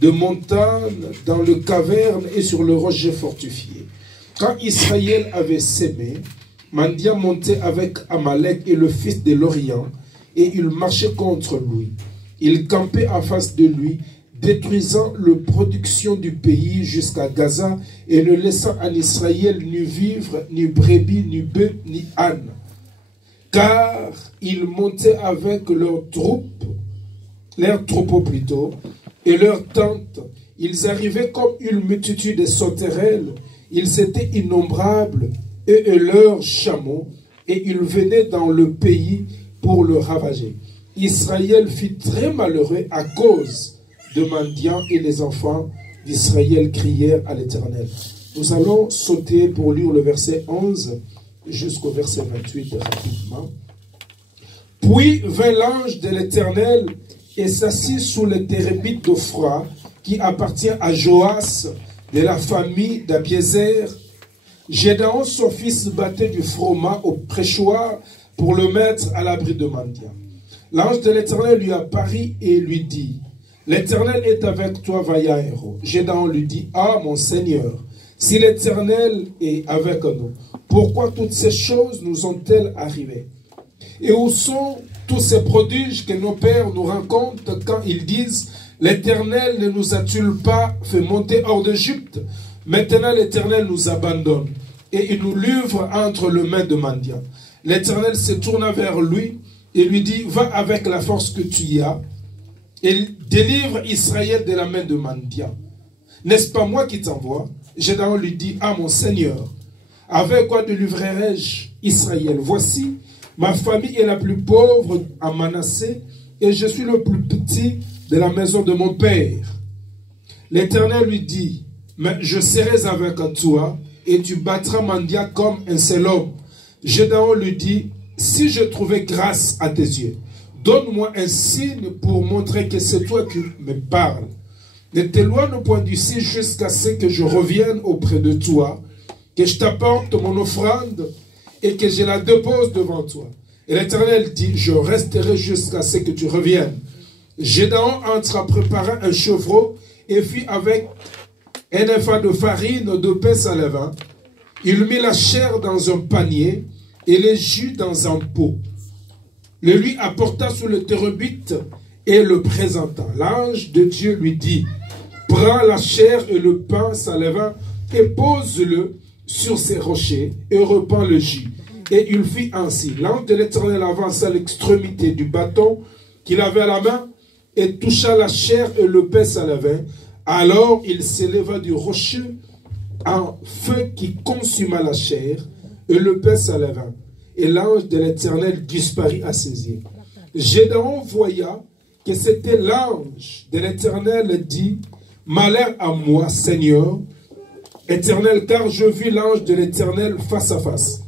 de montagnes, dans le caverne et sur le rocher fortifié. Quand Israël avait sémé, Mandia montait avec Amalek et le fils de l'Orient, et il marchait contre lui. Il campait en face de lui, détruisant la production du pays jusqu'à Gaza, et ne laissant en Israël ni vivre, ni brebis, ni bœufs, ni ânes. Car ils montaient avec leurs troupeaux plutôt, et leurs tentes. Ils arrivaient comme une multitude de sauterelles. Ils étaient innombrables, et leurs chameaux, et ils venaient dans le pays pour le ravager. Israël fut très malheureux à cause de Mandian, et les enfants d'Israël crièrent à l'Éternel. Nous allons sauter pour lire le verset 11 jusqu'au verset 28 rapidement. Puis vint l'ange de l'Éternel et s'assit sous le térébinthe d'Ophra, qui appartient à Joas, de la famille d'Abiézer. Gédéon, son fils, battait du froment au prêchoir pour le mettre à l'abri de Mandia. L'ange de l'Éternel lui apparut et lui dit, « L'Éternel est avec toi, vaillant héros. » Gédéon lui dit, « Ah, mon Seigneur, si l'Éternel est avec nous, pourquoi toutes ces choses nous ont-elles arrivé? Et où sont tous ces prodiges que nos pères nous racontent quand ils disent, « L'Éternel ne nous a-t-il pas fait monter hors d'Égypte? Maintenant l'Éternel nous abandonne et il nous livre entre les mains de Mandia. » L'Éternel se tourna vers lui et lui dit, « Va avec la force que tu y as et délivre Israël de la main de Mandia. N'est-ce pas moi qui t'envoie? » Gédéon lui dit, « Ah, mon Seigneur, avec quoi délivrerai-je Israël? Voici, ma famille est la plus pauvre à Manassé et je suis le plus petit de la maison de mon père. » L'Éternel lui dit, « Mais je serai avec toi et tu battras Mandia comme un seul homme. » Gédéon lui dit, « Si je trouvais grâce à tes yeux, donne-moi un signe pour montrer que c'est toi qui me parles. Ne t'éloigne point d'ici jusqu'à ce que je revienne auprès de toi, que je t'apporte mon offrande et que je la dépose devant toi. » Et l'Éternel dit, « Je resterai jusqu'à ce que tu reviennes. » Gédéon entra préparer un chevreau et fit avec un épha de farine de pain sans levain. Il mit la chair dans un panier et les jus dans un pot. Le lui apporta sous le térébinthe et le présenta. L'ange de Dieu lui dit, « Prends la chair et le pain sans levain et pose-le sur ces rochers et repends le jus. » Et il fit ainsi. L'ange de l'Éternel avança l'extrémité du bâton qu'il avait à la main et toucha la chair et le pain sans levain. Alors il s'éleva du rocher un feu qui consuma la chair et le pain sans levain. Et l'ange de l'Éternel disparut à ses yeux. Gédéon voya que c'était l'ange de l'Éternel, dit, « Malheur à moi, Seigneur, Éternel, car je vis l'ange de l'Éternel face à face. »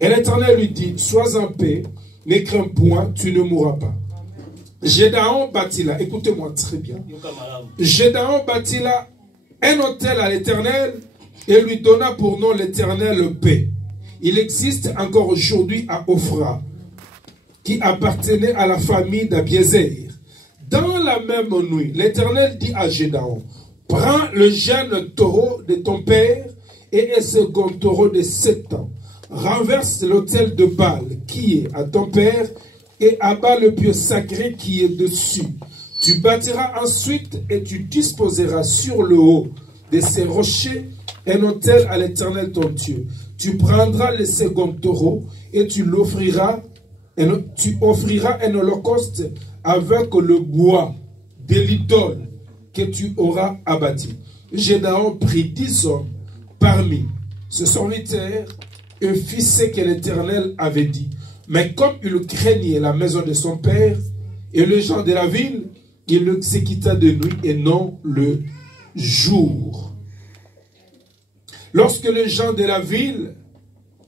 Et l'Éternel lui dit, « Sois en paix, ne crains point, tu ne mourras pas. » Gédéon bâtit là, écoutez-moi très bien. Gédéon bâtit là un autel à l'Éternel et lui donna pour nom l'Éternel paix. Il existe encore aujourd'hui à Ophra, qui appartenait à la famille d'Abiézer. Dans la même nuit, l'Éternel dit à Gédéon, « Prends le jeune taureau de ton père et un second taureau de 7 ans. Renverse l'autel de Baal qui est à ton père et abat le pieu sacré qui est dessus. Tu bâtiras ensuite et tu disposeras sur le haut de ces rochers un autel à l'Éternel ton Dieu. Tu prendras le second taureau et tu offriras un holocauste avec le bois de l'idole que tu auras abattu. » Gédéon prit 10 hommes parmi ses serviteurs et fit ce que l'Éternel avait dit. Mais comme il craignait la maison de son père et les gens de la ville, il l'exécuta de nuit et non le jour. Lorsque les gens de la ville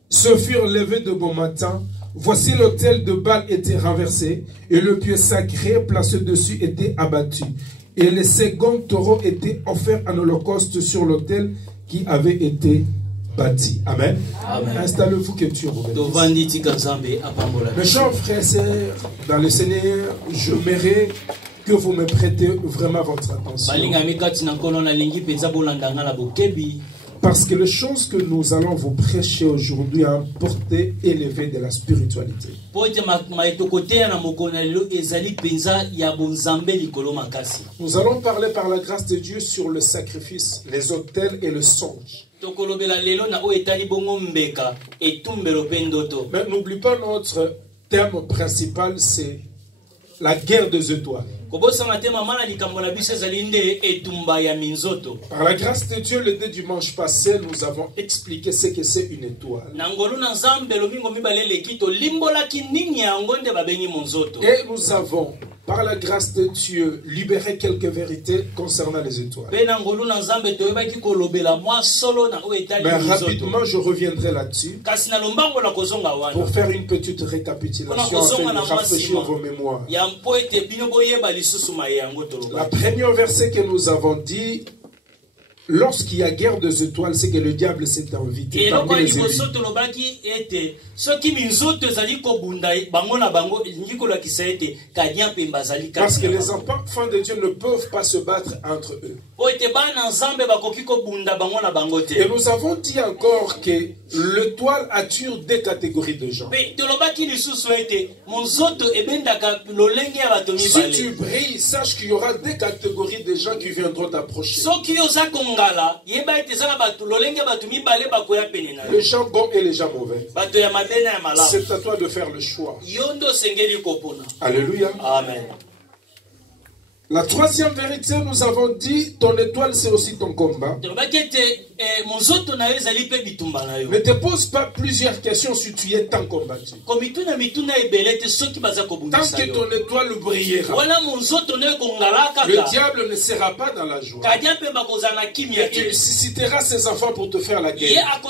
se furent levés de bon matin, voici l'autel de Baal était renversé et le pieu sacré placé dessus était abattu. Et le second taureau était offert en holocauste sur l'autel qui avait été bâti. Amen. Installez-vous que tu reviennes. Mes chers frères et sœurs, dans le Seigneur, j'aimerais que vous me prêtez vraiment votre attention. Parce que les choses que nous allons vous prêcher aujourd'hui ont une portée élevée de la spiritualité. Nous allons parler par la grâce de Dieu sur le sacrifice, les autels et le songe. Mais n'oublie pas notre thème principal, c'est la guerre des étoiles. Par la grâce de Dieu, le dimanche passé, nous avons expliqué ce que c'est une étoile. Et nous avons, par la grâce de Dieu, libéré quelques vérités concernant les étoiles. Mais rapidement, je reviendrai là-dessus pour faire une petite récapitulation afin de rafraîchir vos mémoires. La première verset que nous avons dit, lorsqu'il y a guerre des étoiles, c'est que le diable s'est invité parmi les élus. Parce que les enfants de Dieu ne peuvent pas se battre entre eux. Et nous avons dit encore que l'étoile attire deux catégories de gens. Si tu brilles, sache qu'il y aura deux catégories de gens qui viendront t'approcher. Les gens bons et les gens mauvais. C'est à toi de faire le choix. Alléluia. Amen. La troisième vérité, nous avons dit, ton étoile c'est aussi ton combat. Ne te pose pas plusieurs questions si tu es tant combattu. Tant que ton étoile brillera, le diable ne sera pas dans la joie. Il suscitera ses enfants pour te faire la guerre.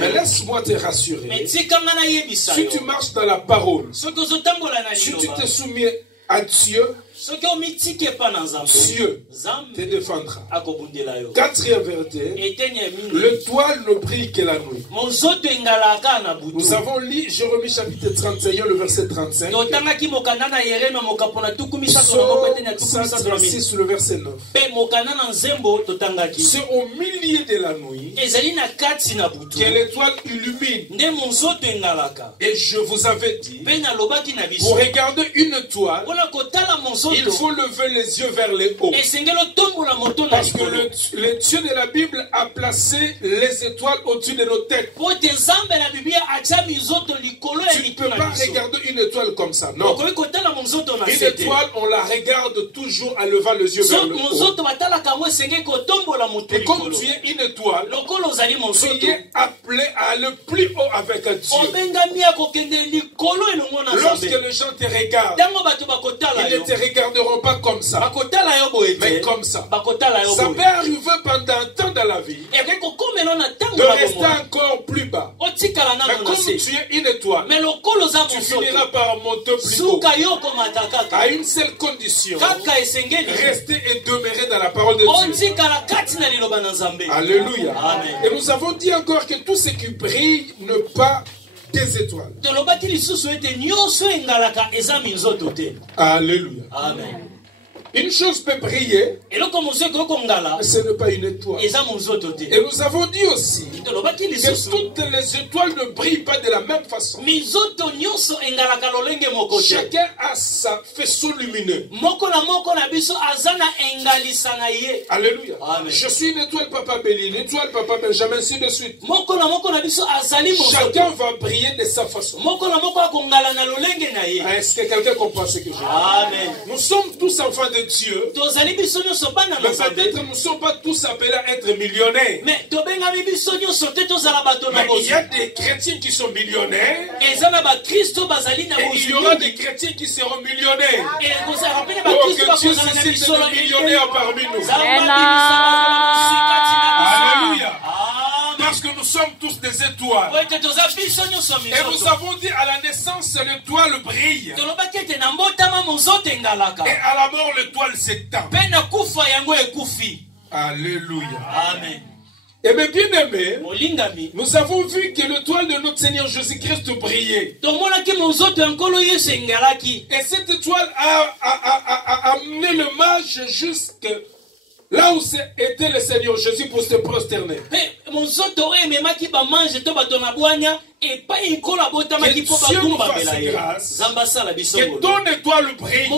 Mais laisse-moi te rassurer. Si tu marches dans la parole, si tu te soumets à Dieu, Dieu te défendra. Quatrième vérité, l'étoile ne brille que la nuit. Nous avons lu Jérémie chapitre 31, le verset 35. Psaume 136, le verset 9. C'est au milieu de la nuit que l'étoile illumine. Et je vous avais dit, pour regarder une étoile, il faut lever les yeux vers les hauts. Parce que le Dieu de la Bible a placé les étoiles au-dessus de nos têtes. Tu ne peux pas regarder une étoile comme ça. Non. Une étoile, on la regarde toujours en levant les yeux vers le haut. Et comme tu es une étoile, tu es appelé à aller plus haut avec Dieu. Lorsque les gens te regardent, ils ne te regarderont pas comme ça, mais comme ça. Ça peut arriver pendant un temps dans la vie de rester encore plus bas. Mais comme tu es une étoile, tu finiras par monter plus haut. À une seule condition, rester et demeurer dans la parole de Dieu. Alléluia. Amen. Et nous avons dit encore que tout ce qui brille ne pas des étoiles. Alléluia. Amen. Une chose peut briller, mais ce n'est pas une étoile. Et nous avons dit aussi que toutes les étoiles ne brillent pas de la même façon. Chacun a sa faisceau lumineux. Alléluia. Amen. Je suis une étoile Papa Béli, une étoile Papa Benjamin, ainsi de suite. Chacun va briller de sa façon. Est-ce que quelqu'un comprend ce que je dis? Amen. Nous sommes tous enfants de Dieu. Mais peut-être nous ne sommes pas tous appelés à être millionnaires. Mais il y a des chrétiens qui sont millionnaires. Et il y aura des chrétiens qui seront millionnaires. Oh, que Dieu suscite des millionnaires parmi nous. Alléluia. Parce que nous sommes tous des étoiles. Et nous avons dit à la naissance, l'étoile brille. Et à la mort, l'étoile s'éteint. Alléluia. Amen. Et mes bien-aimés, nous avons vu que l'étoile de notre Seigneur Jésus-Christ brillait. Et cette étoile a amené le mage jusque là où était le Seigneur Jésus pour se prosterner. Que Dieu nous fasse grâce, que ton étoile brille,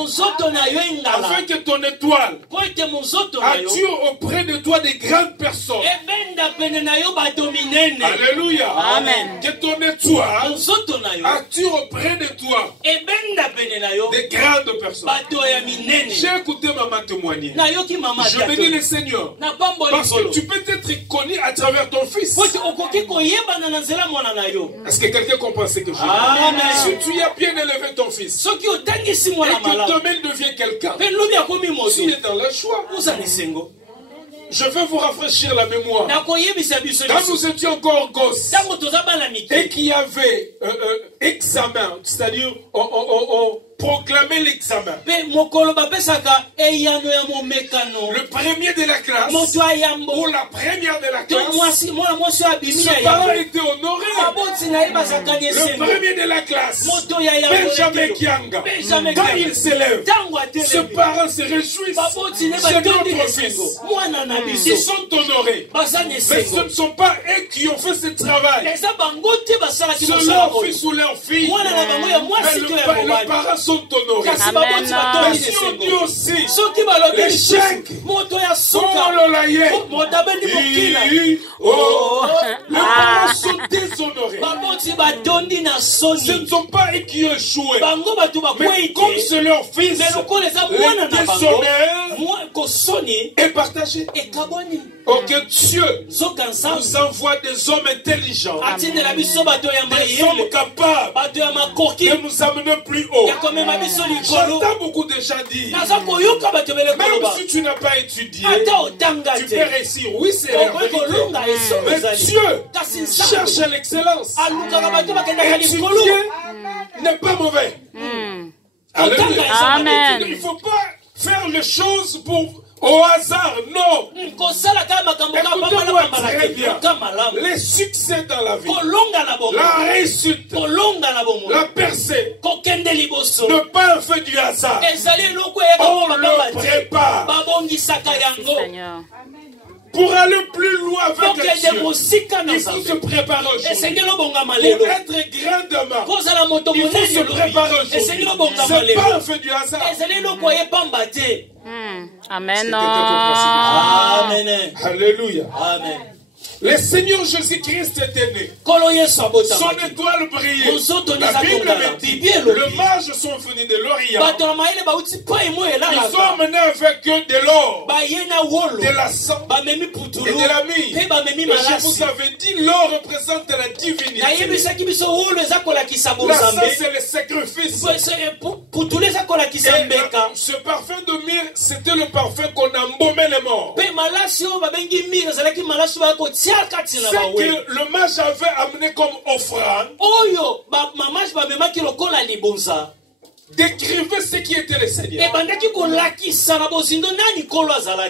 afin que ton étoile attire auprès de toi des grandes personnes. Alléluia. Amen. Que ton étoile attire auprès de toi des grandes personnes. J'ai écouté maman témoigner. Je bénis le Seigneur parce que tu peux être connu à travers ton fils. Est-ce que quelqu'un comprend ce que je dis? Si tu as bien élevé ton fils et que demain devient quelqu'un, tu es dans le choix. Je vais vous rafraîchir la mémoire. Quand nous étions encore gosses et qu'il y avait examen, c'est-à-dire on proclamait l'examen. Le premier de la classe ou la première de la classe, ce parent était honoré. Le premier de la classe, Benjamin Kianga, quand il s'élève, ce parent se réjouit. C'est notre fils. Ils sont honorés. Mais ce ne sont pas eux qui ont fait ce travail. C'est leur fils ou leur fille. Mais les parents sont honorés. Mais si on dit aussi l'échec, les parents sont déshonorés. Ce ne sont pas eux qui ont échoué. Mais comme c'est leur fils, le déshonneur est partagé. Oh, que Dieu nous envoie des hommes intelligents, des hommes capables de nous amener plus haut. J'entends beaucoup de gens dire, même si tu n'as pas étudié, tu peux réussir. Oui, c'est la vérité. Mais Dieu cherche l'excellence. Étudier n'est pas mauvais. Amen. Il ne faut pas faire les choses au hasard, non. Écoutez-moi très bien. Les succès dans la vie, la réussite, la percée, ne pas un fait du hasard. On le prépare. Pour aller plus loin avec Dieu, il faut se préparer aujourd'hui. Pour être grand demain, il faut se préparer aujourd'hui. C'est pas un fait du hasard. Amen. Amen. Alléluia. Amen. Le Seigneur Jésus-Christ était né. Son étoile brillait. La Bible me dit, le mage sont venus de l'Orient. Ils ont amené avec eux de l'or, de l'argent et de la myrrhe. Et je vous avais dit, l'or représente la divinité. L'argent, c'est le sacrifice. Et ce parfum de myrrhe, c'était le parfum qu'on embaumait les morts. Ce que le mage avait amené comme offrande décrivait ce qui était le Seigneur.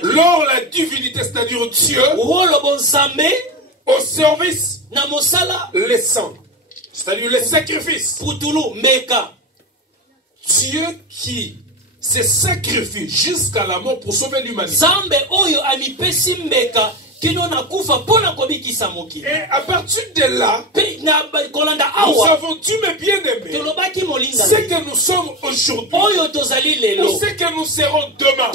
L'or, la divinité, c'est-à-dire Dieu, au service, les saints, c'est-à-dire les sacrifices. Dieu qui se sacrifie jusqu'à la mort pour sauver l'humanité. Et à partir de là, nous avons dû, mes bien-aimés, ce que nous sommes aujourd'hui, ou ce que nous serons demain,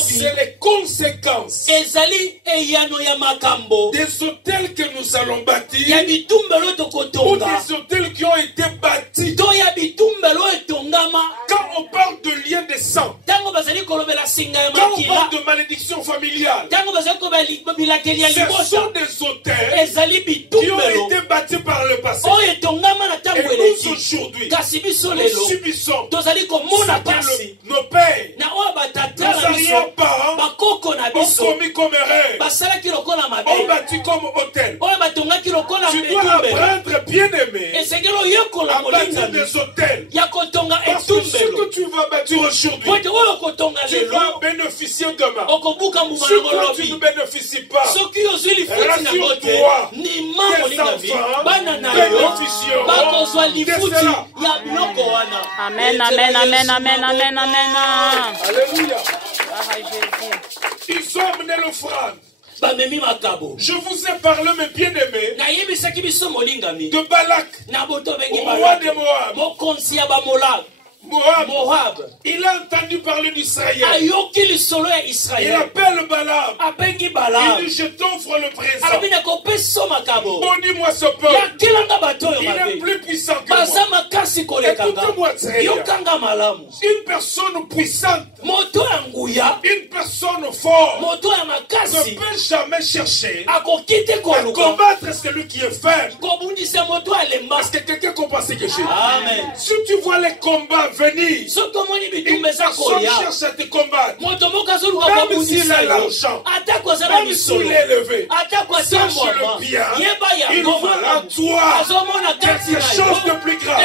c'est les conséquences des hôtels que nous allons bâtir, ou des hôtels qui ont été bâtis. Quand on parle de lien de sang, quand on parle de malédiction familiale, ce sont des hôtels qui ont été bâtis par le passé. Et nous aujourd'hui, nous subissons ce que nos pères, nos arrière-parents ont commis comme erreur, ont bâti comme hôtel. Tu dois apprendre bien-aimé, à bâtir des hôtels. Parce que ce que tu vas bâtir aujourd'hui, tu vas bénéficier demain. Si toi tu ne bénéficies pas, rassure-toi, tes enfants bénéficieront de cela. Amen, amen, amen, amen, amen, amen. Alléluia. Ah, Jésus. Ils ont amené l'offrande. Je vous ai parlé, mes bien-aimés, de Balak, roi de Moab. Il a entendu parler d'Israël. Il appelle Balaam. Il dit, je t'offre le présent. Bénis-moi ce peuple. Il est plus puissant que moi. Écoutez-moi très bien. Une personne puissante, une personne forte, ne peut jamais chercher à combattre celui qui est faible. Est-ce que quelqu'un comprend ce que j'ai dit? Si tu vois les combats venir, une personne cherche à te combattre, même s'il a l'argent, même s'il est élevé, sache-le bien, il voit en toi quelque chose de plus grave.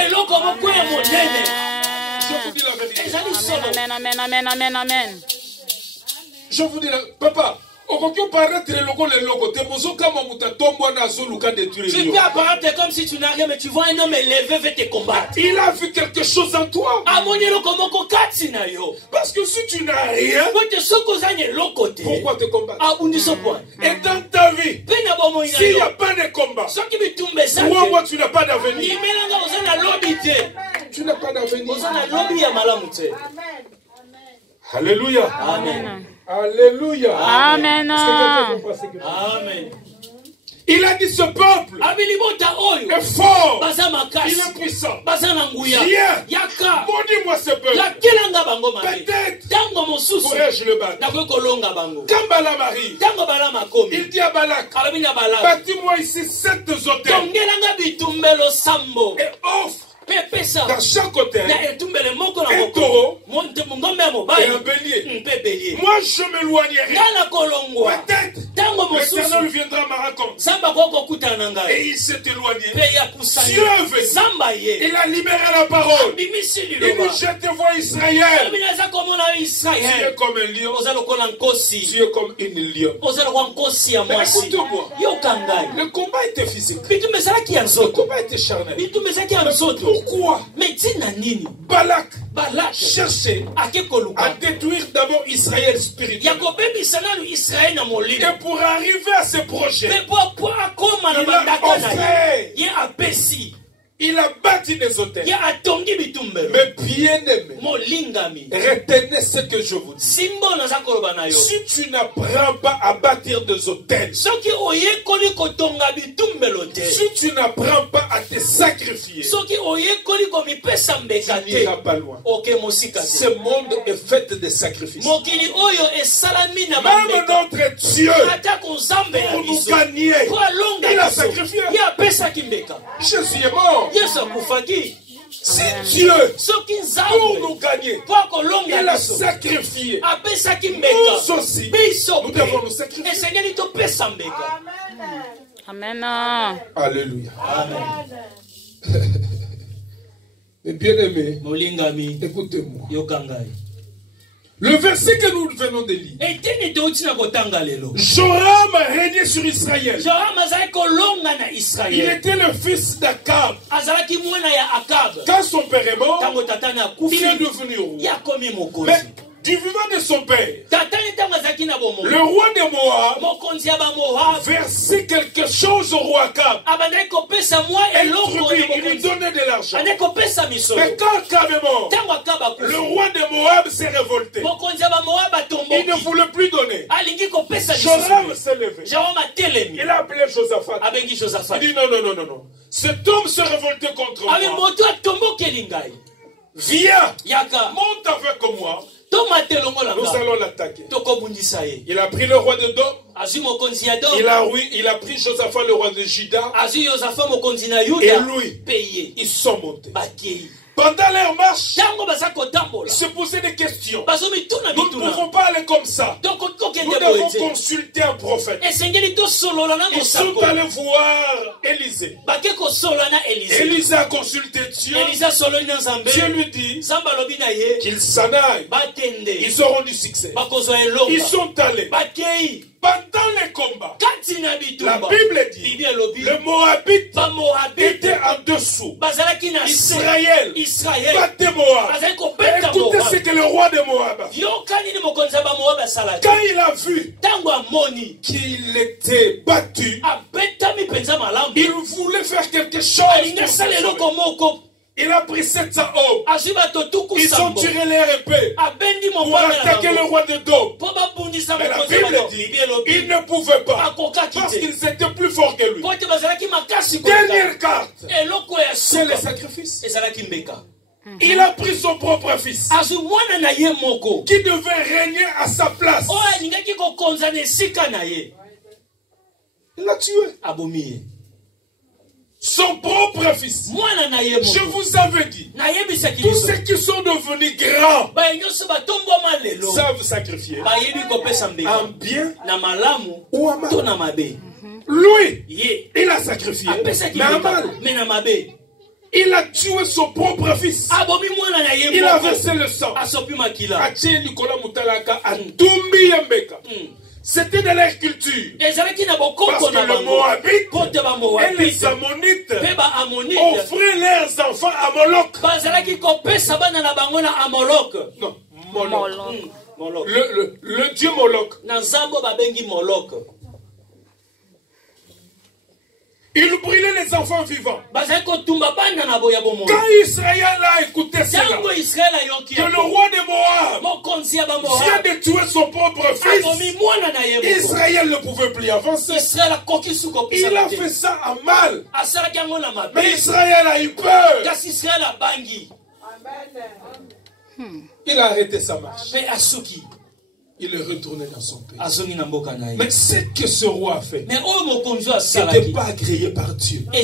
Je vous dis la vérité. Amen, amen, amen, amen, amen. Je vous dis la vérité. Papa, tu peux apparaître comme si tu n'as rien, mais tu vois un homme élevé veut te combattre. Il a vu quelque chose en toi. Parce que si tu n'as rien, pourquoi te combattre? Et dans ta vie, s'il n'y a pas de combat, moi tu n'as pas d'avenir. Tu n'as pas d'avenir. Alléluia. Amen. Alléluia. Amen. Amen. Il a dit ce peuple est fort, il est puissant. Viens, maudis-moi ce peuple. Peut-être pourrais-je le battre. Quand Balaam arrive, il dit à Balak, bâtis-moi ici 7 hôtels et offre dans chaque hôtel un taureau et un bélier. Moi je m'éloignerai. Peut-être l'Éternel viendra me raconter. Et il s'est éloigné. Dieu est venu. Il a libéré la parole. Il dit, je te vois Israël. Tu es comme un lion. Tu es comme une lion. Mais écoute-moi. Le combat était physique. Le combat était charnel. Pourquoi Balak cherchait à détruire d'abord Israël spirituel? Et pour arriver à ce projet, il a bâti des hôtels. Mais bien aimé, retenez ce que je vous dis. Si tu n'apprends pas à bâtir des hôtels, si tu n'apprends pas à te sacrifier, tu n'iras pas loin. Ce monde est fait de sacrifices. Même notre Dieu, pour nous gagner, il a sacrifié. Jésus est mort. Si Dieu, pour nous gagner, il a sacrifié, nous aussi, nous devons nous sacrifier. Amen. Alléluia. Mais bien aimé, écoutez-moi. Le verset que nous venons de lire. Joram a régné sur Israël. Il était le fils d'Akab. Quand son père est mort, il est devenu roi. Mais du vivant de son père, le roi de Moab versait quelque chose au roi Akab. Il lui donnait de l'argent. Mais quand Akab est mort, le roi de Moab s'est révolté. Il ne voulait plus donner. Joram s'est levé. Il a appelé Josaphat. Il dit non. Cet homme se révoltait contre moi. Viens, monte avec moi. Nous allons l'attaquer. Il a pris le roi de Dom. Il a pris Josaphat, le roi de Juda. Et lui, ils sont montés. Pendant leur marche, ils se posaient des questions. Nous ne pouvons pas aller comme ça. Nous devons consulter un prophète. Ils sont allés voir Élisée. Élisée a consulté Dieu. Dieu lui dit qu'il s'en aille. Ils auront du succès. Ils sont allés. Pendant les combats, la Bible dit le Moabite était en dessous. Israël battait Moab. Écoutez ce que le roi de Moab a fait. Quand il a vu qu'il était battu, il voulait faire quelque chose pour il a pris 700 hommes. Ils ont tiré leur épée pour attaquer le roi de Dom. Mais la Bible dit ils ne pouvaient pas parce qu'ils étaient plus forts que lui. Dernière carte, c'est le sacrifice. Il a pris son propre fils qui devait régner à sa place. Il l'a tué. Son propre fils. Je vous avais dit, tous ceux qui sont devenus grands savent sacrifier en bien ou en mal. Lui, il a sacrifié, mais en mal. Il a tué son propre fils. Il a versé le sang. C'était de leur culture. Parce que le Moabite et les Ammonites offraient leurs enfants à Moloch. Non, Moloch. Le dieu Moloch. Il brûlait les enfants vivants. Quand Israël a écouté cela, que le roi de Moab vient de tuer son propre fils, Israël ne pouvait plus avancer. Il a fait ça à mal. Mais Israël a eu peur. Il a arrêté sa marche. Il est retourné dans son pays. Mais ce que ce roi a fait n'était pas agréé par Dieu, mais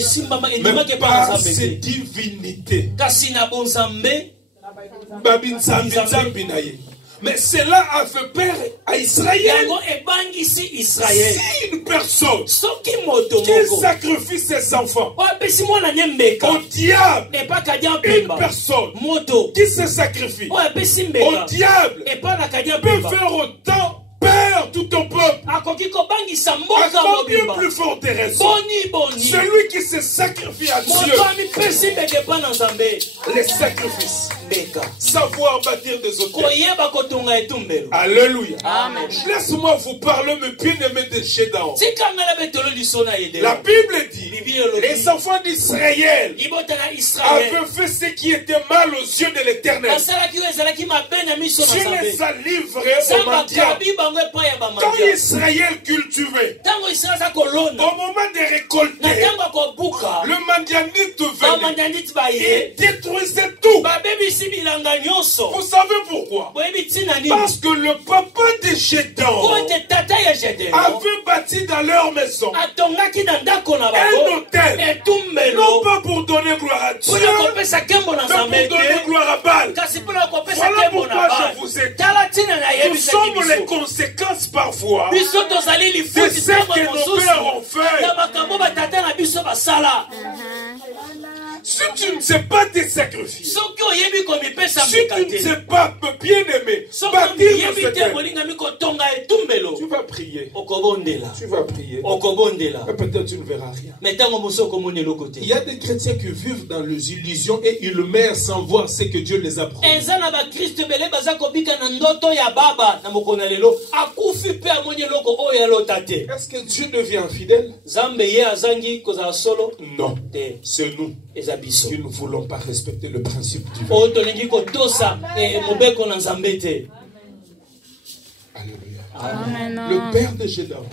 par ses divinités. Mais cela a fait peur à Israël. Si une personne qui sacrifie ses enfants au diable, une personne qui se sacrifie au diable peut faire autant peur tout ton peuple. À combien plus forte raison, celui qui se sacrifie à Dieu, les sacrifices, savoir bâtir des hôtels. Alléluia. Laisse-moi vous parler, mes bien-aimés de Gédéon. La Bible dit les enfants d'Israël avaient fait ce qui était mal aux yeux de l'Éternel. Dieu les a livrés au mendiant. Quand Israël cultivait, au moment de récolter, le mendianite venait et détruisait tout. Vous savez pourquoi? Parce que le papa de Gédéon avait bâti dans leur maison un hôtel, non pas pour donner gloire à Dieu, mais pour donner gloire à Baal. Voilà pourquoi je vous ai dit, nous sommes les conséquences parfois de ce que nos pères ont fait. Si tu ne sais pas te sacrifier, si tu ne sais pas bien aimer, bâtir tu vas prier. Tu vas prier. Mais peut-être tu ne verras rien. Il y a des chrétiens qui vivent dans les illusions et ils meurent sans voir ce que Dieu les a promis. Est-ce que Dieu devient infidèle? Non, c'est nous qui ne voulons pas respecter le principe divin. Alléluia. Amen. Le père de Gédéon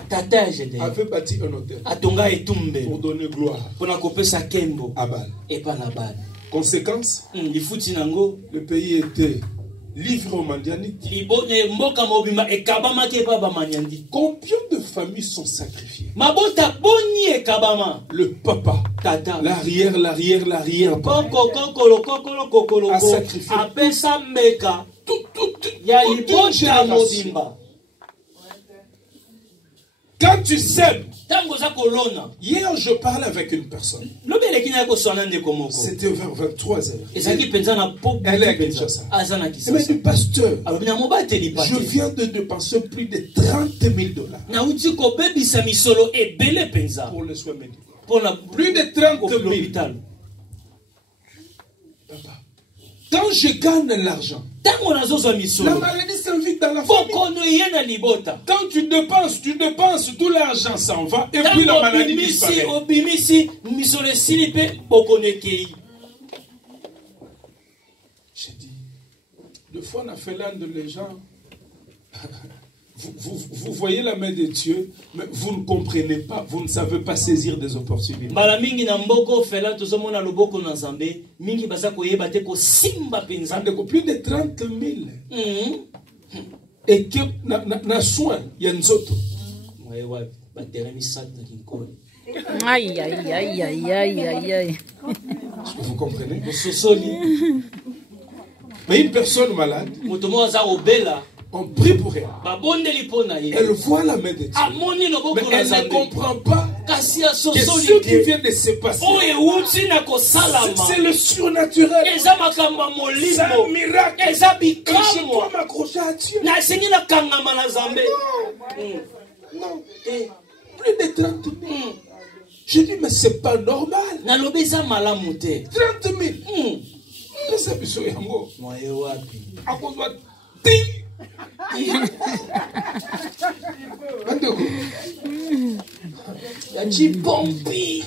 avait bâti un hôtel pour donner gloire à Baal. Conséquence, le pays était livré aux mendianites. Combien de familles sont sacrifiées? Le papa, l'arrière a sacrifié toute une génération. Quand tu sèmes, tango za kolona hier je parlais avec une personne. lobi eleki na ko sona ndeko moko C'était vers 23h. ezaki penza na po Elle est à Kinshasa. azana Elle m'a dit, kisasa pasteur, alobi na mobateli je pate viens de dépenser plus de 30 000 dollars na uti kobebisa misolo ebele penza pour les soins médicaux. pona Plus de 30 000. l'hôpital Papa, quand je gagne l'argent, tango nazozwa la misolo maladie s'invite dans la famille. bokono ye na libota Quand tu dépenses, tout l'argent s'en va et puis la tango maladie disparaît. obimisi misolo esili mpe bokono ekei. J'ai dit, des fois on a fait l'un de les gens. Vous voyez la main de Dieu, mais vous ne comprenez pas, vous ne savez pas saisir des opportunités. mbala mingi na mboko fela tozomona loboko na nzambe mingi baza koyeba te kosimba penza Plus de 30 000. Et que na soin, il y a une autre. moye wapi batere misato na kinkolo Aïe, aïe, aïe, aïe, aïe, aïe, aïe. Vous comprenez? mososoli Mais une personne malade, moto moko aza kobela on prie pour elle. babondeli mpo na ye Elle voit la main de Dieu. amoni Mais loboko na elle ne nzambe comprend pas kasi que ce asosoli qui te vient de se passer, oyo ewuti na kosalama c'est le surnaturel. eza makambo ya C'est un molimo miracle. eza Et je bikamwa dois m'accrocher à Dieu. nasengi nakangama na nzambe Non. Plus de 30 000. Je dis, mais c'est pas normal. nalobi eza malamu te 30 000. Pesa biso yango. moye wapi Akozwa ti. Bandeko. ya chipompi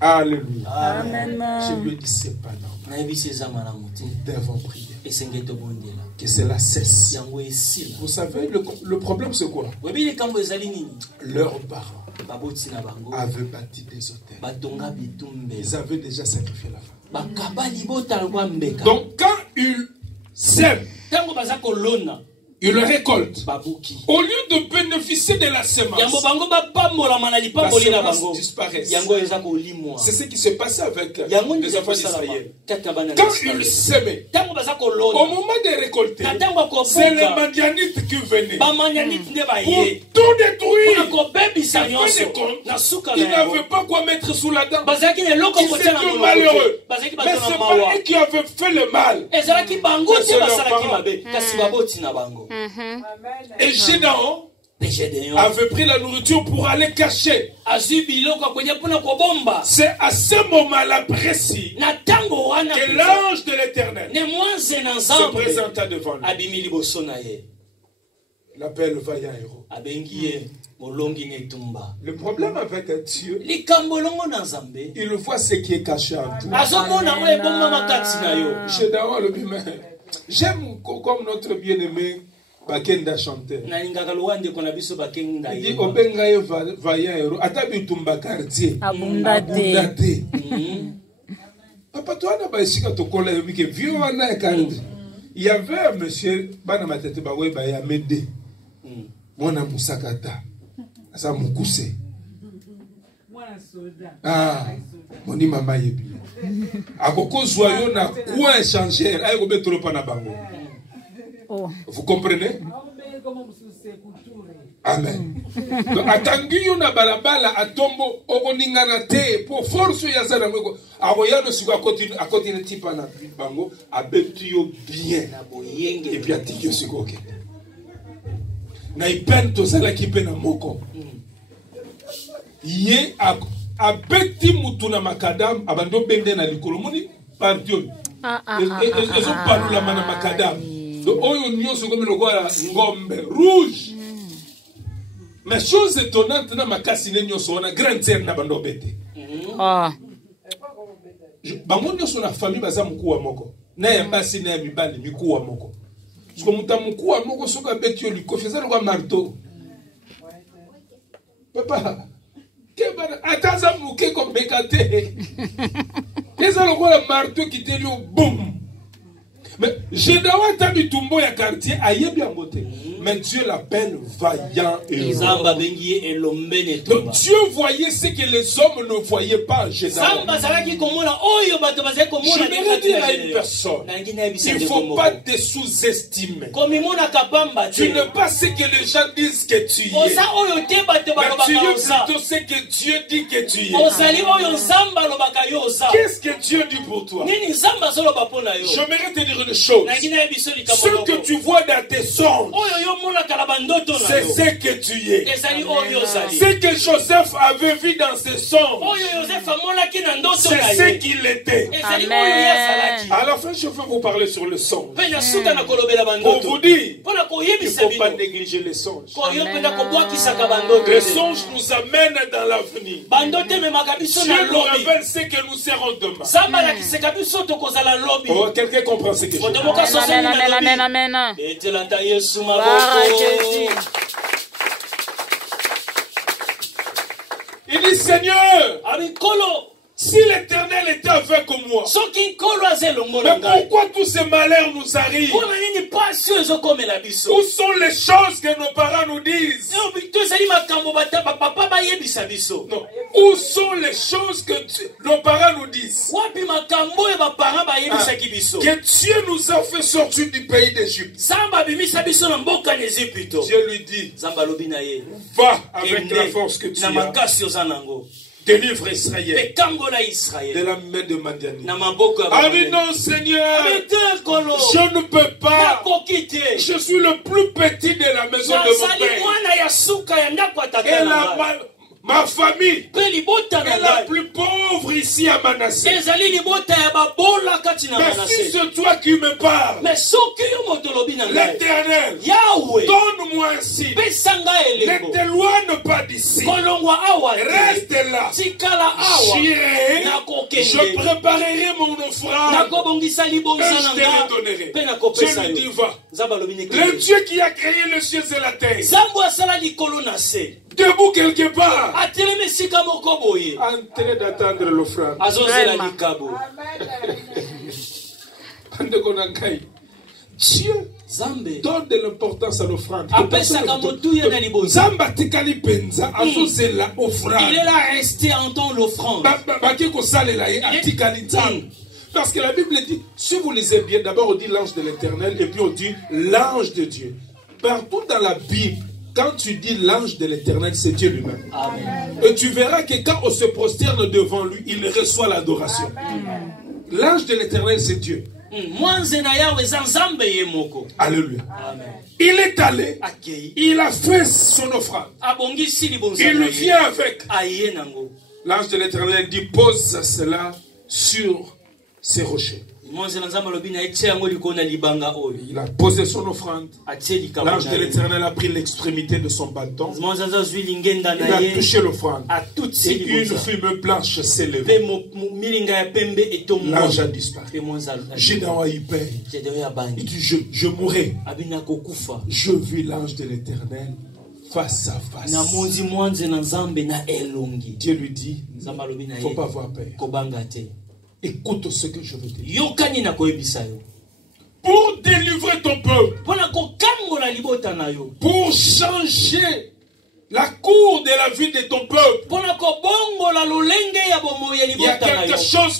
Alléluia. Amen. Je lui ai dit, c'est pas normal. nayebisi eza malamu te Nous devons prier. esengeli tobondela Que cela cesse. yango esila Vous savez, le problème c'est quoi? oyebi likambo ezali nini Leurs parents baboti na bango avaient bâti des hôtels. batonga bitumbe Ils avaient déjà sacrifié la femme. bakaba libota lokwa mbeka Donc quand ils sèment, ntango baza kolona ils le récoltent. babuki Au lieu de bénéficier de la yango semence, bango bapambolama na la lipamboli na semence bango disparaît. yango eza kolimwa C'est ce qui s'est passé avec yango les enfants d'Israël. Quand ils sèmaient, ntango baza au kolona moment de récolter, na ntango c'est les akobuka Madianites qui venaient bamanyaniti nde pour baye tout mpona détruire. kobebisa En fin de nyonso compte, na suka ils na yango n'avaient pas quoi mettre sous la dent. bazalaki na eloko Ils kotia na étaient monoko malheureux. te bazalaki Mais bato c'est na pas mawa eux qui avaient fait le mal. ezalaki bango C'est te leurs basalaki parents. mabe kasi baboti na bango Et Gédéon Gédéon avait pris la nourriture pour aller cacher. azwi biloko akonya mpona kobomba C'est à ce moment-là précis na ntango wana que l'ange de l'Éternel ne mwanze na se nzambe présenta devant lui. abimi liboso na ye Il appelle vaillant héros. abengi ye molongi na etumba Le problème avec Dieu, likambo elongo na nzambe il voit ce qui est caché en toi. azomona oyo ebongama kati na yo Gédéon le dit, mais j'aime comme notre bien-aimé Bakenda chanteur. nalingaka lowa ndeko na biso bakenda Il dit, ye Obenga ye vaillant héros. Ata bitumba quartier. Abunda te. Abunda te. Papa, toi, on a baisika tokola yo mike vieux wana ya kandi. Il y avait un monsieur, bana matete bawe ba ya mede. Mwana musakata. Asa mukuse. Ah, moni mama yebi. Akoko zwa yo na quoi échanger, ay ko betolo pa na bango. Oh. Vous comprenez? Amen. Donc atangi yo na balabala atombo okoningana te pour force ya sana ngoko akoyano siku akotine tipa na bango abetu yo bien na boyenge et puis atiki yo siku oke na ipento sala kipe na moko ye abeti mutu na makadam abando bende na likolo moni partion ezo parula mana makadam donc oyo nyonso comme le quoi ngombe rouge. Mais chose étonnante na makasi ne nyonso na grande sœur na bando bete. Ah. Bango nyonso na famille baza mkuwa moko. Na ya basi na ya mibali mikuwa moko. Parce que muta mkuwa moko soka beti yo likofi za kwa marteau. Papa, ke bana ataza muke ko bekate. Eza lokwa marteau qui te lui boum. Mais Gédawa Tabi Tumbo ya quartier aye bien beauté. Mais Dieu l'appelle vaillant et Nzamba bengi elombene donc tumba. Dieu voyait ce que les hommes ne voyaient pas en Gédawa. Zamba zalaki komona oyo bato bazali komona. Je vais dire à une personne, il ne faut pas te sous-estimer. Komimona kapamba Tu te. n'es pas ce que les gens disent que tu es. Oza oyo te bato Mais tu bakabaka es oza. plutôt ce que Dieu dit que tu es. Ozali oyo nzamba lobaka yo oza. Qu'est-ce que Dieu dit pour toi? Nini nzamba zoloba pona yo. J'aimerais te dire une chose. Nangina biso Ce likambo. que tu vois dans tes songes, Oyo yo mona kala bandoto na c'est yo. ce que tu es. Ezali oyo ozali. Ce que Joseph avait vu dans ses songes, Oyo Joseph amonaki na ndoto c'est na ce ye. qu'il était. Ezali oyo yazalaki. À la fin, je vais vous parler sur le songe. Pe na suka na kolobela Pour bandoto. vous dire, Pona il ne koyebisa faut bino. pas négliger les songes. Koyopenda kobwakisaka bandoto. Les songes nous amènent dans l'avenir. Bandoto ememaka biso Dieu na nous lobi. révèle ce que nous serons demain. Zamba lakisaka biso tokozala lobi. Oh, quelqu'un comprend ce que je dis. Otomoka soseli na Amen, lobi. amen, amen. Etelanta Yesu Gloire à maboko. Jésus. Il dit, Seigneur, Amikolo. si l'Éternel était avec moi, Soki nkolo azelongo mais na ngai. pourquoi tous ces malheurs nous arrivent? Pona nini pasio ezokomela biso. Où sont les choses que nos parents nous disent? Tozali makambo papa bayebisa biso. Non. Où sont les choses que nos parents nous disent? Wapi makambo oyo baparent bayebisaki biso. Que Dieu nous a fait sortir du pays d'Égypte. Zamba abimisa biso na mboka na Ezipito. Dieu lui dit, Zamba alobi na ye. va avec la force que tu na as. makasi oza nango. Délivre Israël Pe kangola de Israël. la main de Madiani. Na maboko ya Ah oui, Bamidani. non, Seigneur, Amete kolo. je ne peux pas. Nakoki te. Je suis le plus petit de la maison de mon Nazali père. mwana ya suka ya ndako ya tata Et na ngai. ma famille Pe libota na est la ngai. plus pauvre ici à Manassé. Ezali libota ya babola kati na Mais si Manase. c'est toi qui me parles, Mais soki yo moto lobi na ngai. l'Éternel, Yahweh. donne-moi un signe. Pesa ngai Ne elembo. t'éloigne pas d'ici. Kolongwa awa te. Reste là. Tikala awa. J'irai, Nakokende. je préparerai mon offrande Nakobongisa et libonza je na te nga. le donnerai. Pe nakopesa Je lui dis, yo. va. Nzambe alobi Le nekele. Dieu qui a créé les cieux et la terre, Nzambe asala likolo na se. debout quelque part, Atelemi esika moko boye. en train d'attendre l'offrande. Azozela Vraiment. likabo. Dieu Nzambe donne de l'importance à l'offrande. apesaka motuya na libonza. Zamba tikali penza azozela Il offrande. est là resté en temps l'offrande. Baki kosalela ye atikali nzambe. Parce que la Bible dit, si vous lisez bien, d'abord on dit l'ange de l'Éternel et puis on dit l'ange de Dieu. Partout dans la Bible, quand tu dis l'ange de l'Éternel, c'est Dieu lui-même. Amen. Et tu verras que quand on se prosterne devant lui, il reçoit l'adoration. L'ange de l'Éternel, c'est Dieu. Mwanze na yawe eza Nzambe ye moko. Alléluia. Amen. Il est allé, Akei. il a fait son offrande. Abongisi libonza Il na ye. vient avec. Aye nango. L'ange de l'Éternel dit, pose cela sur ces rochers. Mwanze na Nzambe alobi na etie yango likolo na libanga oyo. Il a posé son offrande. Atie likabo L'ange na de ye. l'Éternel a pris l'extrémité de son bâton. Mwanze azwi lingenda Il na a ye. touché l'offrande. Atutsi Et une libonza. fumée blanche s'est Pe levée. milinga ya pembe etombo. L'ange a disparu. Pe mwanze Gédéon y paye. Gédéon ya Il bani. dit, je mourrai. Abina kokufa. Je vis l'ange de l'Éternel face à face. Na monzi mwanze na Nzambe na elongi. Dieu lui dit, Nzambe alobi na il ne faut ye. pas avoir peur. Kobanga te. Écoute ce que je veux te dire. Yokani na koyebisa yo. Pour délivrer ton peuple, Pona kokangola libota na yo. pour changer la cour de la vie de ton peuple, Pona kobongola lolenge ya bomoye il y a libota na yo. quelque chose